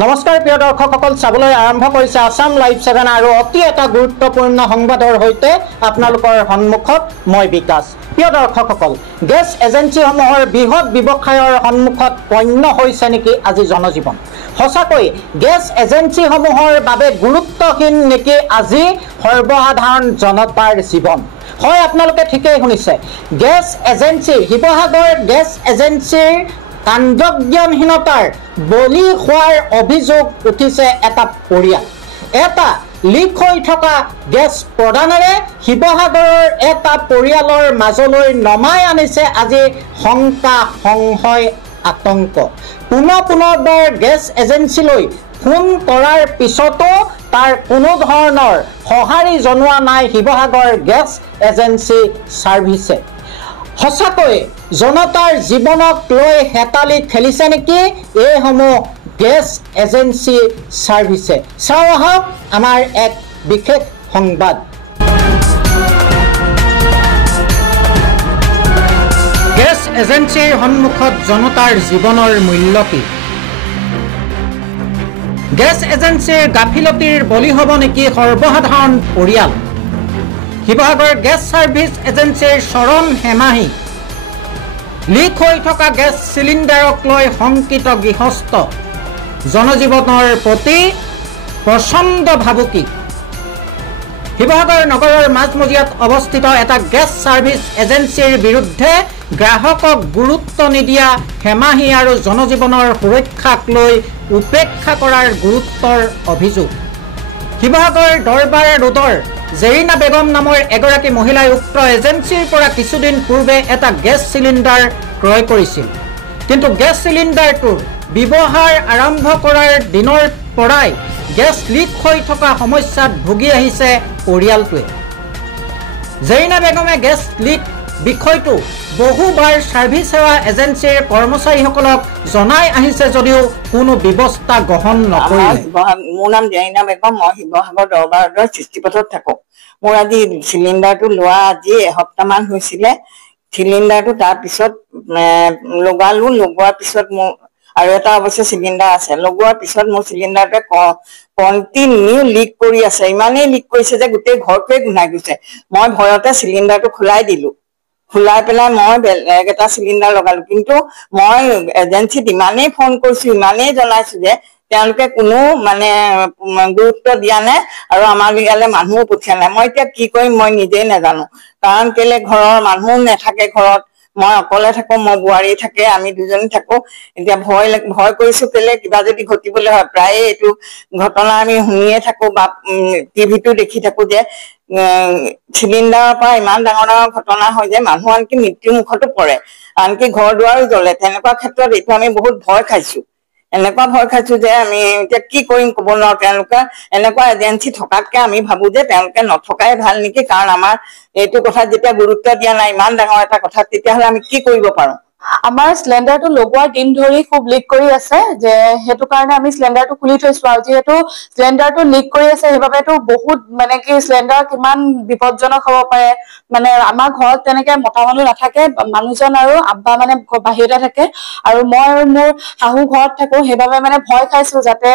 নমস্কাৰ প্ৰিয় দৰ্শকসকল, চাবলৈ আৰম্ভ কৰিছে আসাম লাইভ 7 আৰু অতি এটা গুৰুত্বপূৰ্ণ সংবাদৰ সৈতে আপোনালোকৰ সন্মুখত মই বিকাশ। প্ৰিয় দৰ্শকসকল, গেছ এজেন্সিসমূহৰ বৃহৎ ব্যৱসায়ৰ সন্মুখত পণ্য হৈছে নেকি আজি জনজীৱন? সঁচাকৈ গেছ এজেন্সিসমূহৰ বাবে গুৰুত্বহীন নেকি আজি সৰ্বসাধাৰণ জনতাৰ জীৱন? হয়, আপোনালোকে ঠিকেই শুনিছে। গেছ এজেন্সি, শিৱসাগৰ গেছ এজেন্সিৰ কাণ্ডজ্ঞানহীনতাৰ বলি হোৱাৰ অভিযোগ উঠিছে এটা পৰিয়াল। এটা লিক হৈ থকা গেছ প্ৰদানেৰে শিৱসাগৰৰ এটা পৰিয়ালৰ মাজলৈ নমাই আনিছে আজি শংকা, সংশয়, আতংক। পুনৰবাৰ গেছ এজেন্সিলৈ ফোন কৰাৰ পিছতো তাৰ কোনো ধৰণৰ সঁহাৰি জনোৱা নাই শিৱসাগৰ গেছ এজেন্সি ছাৰ্ভিচে। সঁচাকৈ জনতাৰ জীৱনক লৈ হেতালি খেলিছে নেকি এইসমূহ গেছ এজেন্সি ছাৰ্ভিচে? চাওঁ আহক আমাৰ এক বিশেষ সংবাদ। গেছ এজেন্সিৰ সন্মুখত জনতাৰ জীৱনৰ মূল্য কি? গেছ এজেন্সিৰ গাফিলতিৰ বলি হ'ব নেকি সৰ্বসাধাৰণ পৰিয়াল? শিৱসাগৰ গেছ ছাৰ্ভিচ এজেন্সিৰ চৰম হেমাহি। লিক হৈ থকা গেছ চিলিণ্ডাৰক লৈ শংকিত গৃহস্থ। জনজীৱনৰ প্ৰতি প্ৰচণ্ড ভাবুকি। শিৱসাগৰ নগৰৰ মাজমজিয়াত অৱস্থিত এটা গেছ ছাৰ্ভিচ এজেন্সিৰ বিৰুদ্ধে গ্ৰাহকক গুৰুত্ব নিদিয়া হেমাহি আৰু জনজীৱনৰ সুৰক্ষাক লৈ উপেক্ষা কৰাৰ গুৰুত্বৰ অভিযোগ। শিৱসাগৰ দৰবাৰ ৰোডৰ জেৰিনা বেগম নামৰ এগৰাকী মহিলাই উক্ত এজেন্সিৰ পৰা কিছুদিন পূৰ্বে এটা গেছ চিলিণ্ডাৰ ক্ৰয় কৰিছিল। কিন্তু গেছ চিলিণ্ডাৰটোৰ ব্যৱহাৰ আৰম্ভ কৰাৰ দিনৰ পৰাই গেছ লিক হৈ থকা সমস্যাত ভুগি আহিছে পৰিয়ালটোৱে। জেৰিনা বেগমে গেছ লিক বিষয়টো বহুবাৰ ছাৰ্ভিচ সেৱা এজেন্সিৰ কৰ্মচাৰীসকলক জনাই আহিছে যদিও কোনো ব্যৱস্থা গ্ৰহণ নকৰিলে। মোৰ নাম জেৰিনা বেগম, মই শিৱসাগৰ দৰবাৰৰ সৃষ্টিপথত থাকো। মোৰ আজি চিলিণ্ডাৰটো লোৱা আজি এসপ্তাহমান হৈছিলে। চিলিণ্ডাৰটো তাৰপিছত লগালো, লগোৱাৰ পিছত মোৰ আৰু এটা অৱশ্যে চিলিণ্ডাৰ আছে। লগোৱাৰ পিছত মোৰ চিলিণ্ডাৰটোৱে কণ্টিনিউ লিক কৰি আছে। ইমানেই লিক কৰিছে যে গোটেই ঘৰটোৱে গোন্ধাই গৈছে। মই ভয়তে চিলিণ্ডাৰটো খোলাই দিলো। খোলাই পেলাই মই বেলেগ এটা চিলিণ্ডাৰ লগালো। কিন্তু মই এজেন্সিত ইমানেই ফোন কৰিছো, ইমানেই জনাইছো যে তেওঁলোকে কোনো গুৰুত্ব দিয়া নাই আৰু আমাৰ ইয়ালৈ মানুহো পঠিয়া নাই। মই এতিয়া কি কৰিম মই নিজেই নাজানো। কাৰণ কেলে ঘৰৰ মানুহো নাথাকে, ঘৰত মই অকলে থাকো, মোৰ বোৱাৰী থাকে, আমি দুজনী থাকো। এতিয়া ভয় কৰিছো কেলে কিবা যদি ঘটিবলৈ হয়। প্ৰায়ে এইটো ঘটনা আমি শুনিয়ে থাকো বা টিভিটো দেখি থাকো যে চিলিণ্ডাৰৰ পৰা ইমান ডাঙৰ ডাঙৰ ঘটনা হয় যে মানুহ আনকি মৃত্যু মুখতো পৰে, আনকি ঘৰ দুৱাৰো জ্বলে। তেনেকুৱা ক্ষেত্ৰত এইটো আমি বহুত ভয় খাইছো। এনেকুৱা ভয় খাইছো যে আমি এতিয়া কি কৰিম ক'ব নোৱাৰো। তেওঁলোকে এনেকুৱা এজেন্সি থকাতকে আমি ভাবো যে তেওঁলোকে নথকাই ভাল নেকি। কাৰণ আমাৰ এইটো কথাত যেতিয়া গুৰুত্ব দিয়া নাই ইমান ডাঙৰ এটা কথাত, তেতিয়াহ'লে আমি কি কৰিব পাৰো? আমাৰ চিলিণ্ডাৰটো লগোৱাৰ দিন ধৰি খুব লিক কৰি আছে, যে সেইটো কাৰণে আমি চিলিণ্ডাৰটো খুলি থৈছো। আৰু যিহেতু চিলিণ্ডাৰটো লিক কৰি আছে সেইবাবেতো বহুত কি চিলিণ্ডাৰ কিমান বিপদজনক হ'ব পাৰে। আমাৰ ঘৰত তেনেকে মতা মানুহ নাথাকে, মানুহজন আৰু আব্বা বাহিৰতে থাকে আৰু মই আৰু মোৰ শাহু ঘৰত থাকো। সেইবাবে ভয় খাইছো যাতে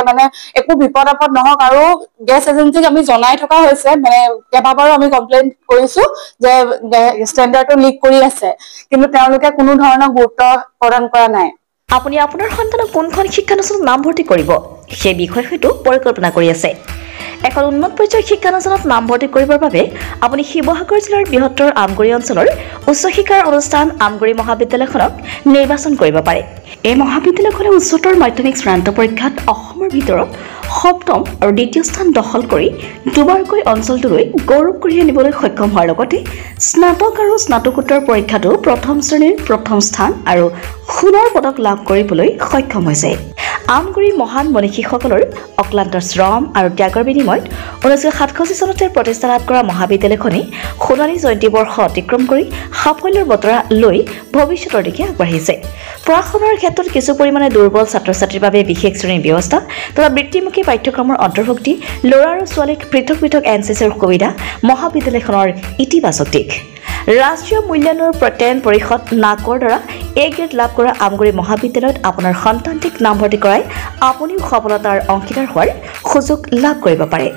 একো বিপদ আপদ নহওক। আৰু গেছ এজেন্সিক আমি জনাই থকা হৈছে, কেইবাবাৰো আমি কমপ্লেইন কৰিছো যে চিলিণ্ডাৰটো লিক কৰি আছে, কিন্তু তেওঁলোকে কোনো ধৰণৰ গুৰুত্ব প্ৰদান কৰা নাই। আপুনি আপোনাৰ সন্তানক কোনখন শিক্ষানুষ্ঠানত নামভৰ্তি কৰিব সেই বিষয়ে হয়তো পৰিকল্পনা কৰি আছে। এখন উন্নত পৰ্যায়ৰ শিক্ষানুষ্ঠানত নামভৰ্তি কৰিবৰ বাবে আপুনি শিৱসাগৰ জিলাৰ বৃহত্তৰ আমগুৰি অঞ্চলৰ উচ্চ শিক্ষাৰ অনুষ্ঠান আমগুৰি মহাবিদ্যালয়খনক নিৰ্বাচন কৰিব পাৰে। এই মহাবিদ্যালয়খনে উচ্চতৰ মাধ্যমিক চূড়ান্ত পৰীক্ষাত অসমৰ ভিতৰত সপ্তম আৰু দ্বিতীয় স্থান দখল কৰি দুবাৰকৈ অঞ্চলটোলৈ গৌৰৱ কঢ়িয়াই আনিবলৈ সক্ষম হোৱাৰ লগতে স্নাতক আৰু স্নাতকোত্তৰ পৰীক্ষাতো প্ৰথম শ্ৰেণীৰ প্ৰথম স্থান আৰু সোণৰ পদক লাভ কৰিবলৈ সক্ষম হৈছে। আমগুৰি মহান মনীষীসকলৰ অক্লান্ত শ্ৰম আৰু ত্যাগৰ বিনিময়ত 1967 চনতে প্ৰতিষ্ঠা লাভ কৰা মহাবিদ্যালয়খনে সোণালী জয়ন্তী বৰ্ষ অতিক্ৰম কৰি সাফল্যৰ বতৰা লৈ ভৱিষ্যতৰ দিশে আগবাঢ়িছে। পঢ়া শুনাৰ ক্ষেত্ৰত কিছু পৰিমাণে দুৰ্বল ছাত্ৰ ছাত্ৰীৰ বাবে বিশেষ শ্ৰেণীৰ ব্যৱস্থা তথা বৃত্তিমুখী পাঠ্যক্ৰমৰ অন্তৰ্ভুক্তি, ল'ৰা আৰু ছোৱালীক পৃথক পৃথক এনচিচিৰ সুবিধা মহাবিদ্যালয়খনৰ ইতিবাচক দিশ। ৰাষ্ট্ৰীয় মূল্যায়নৰ প্ৰত্যয়ন পৰিষদ নাকৰ দ্বাৰা এ গ্ৰেড লাভ কৰা আমগুৰি মহাবিদ্যালয়ত আপোনাৰ সন্তানটিক নামভৰ্তি কৰাই পৰাই আপুনিও সফলতাৰ অংশীদাৰ হোৱাৰ সুযোগ লাভ কৰিব পাৰে।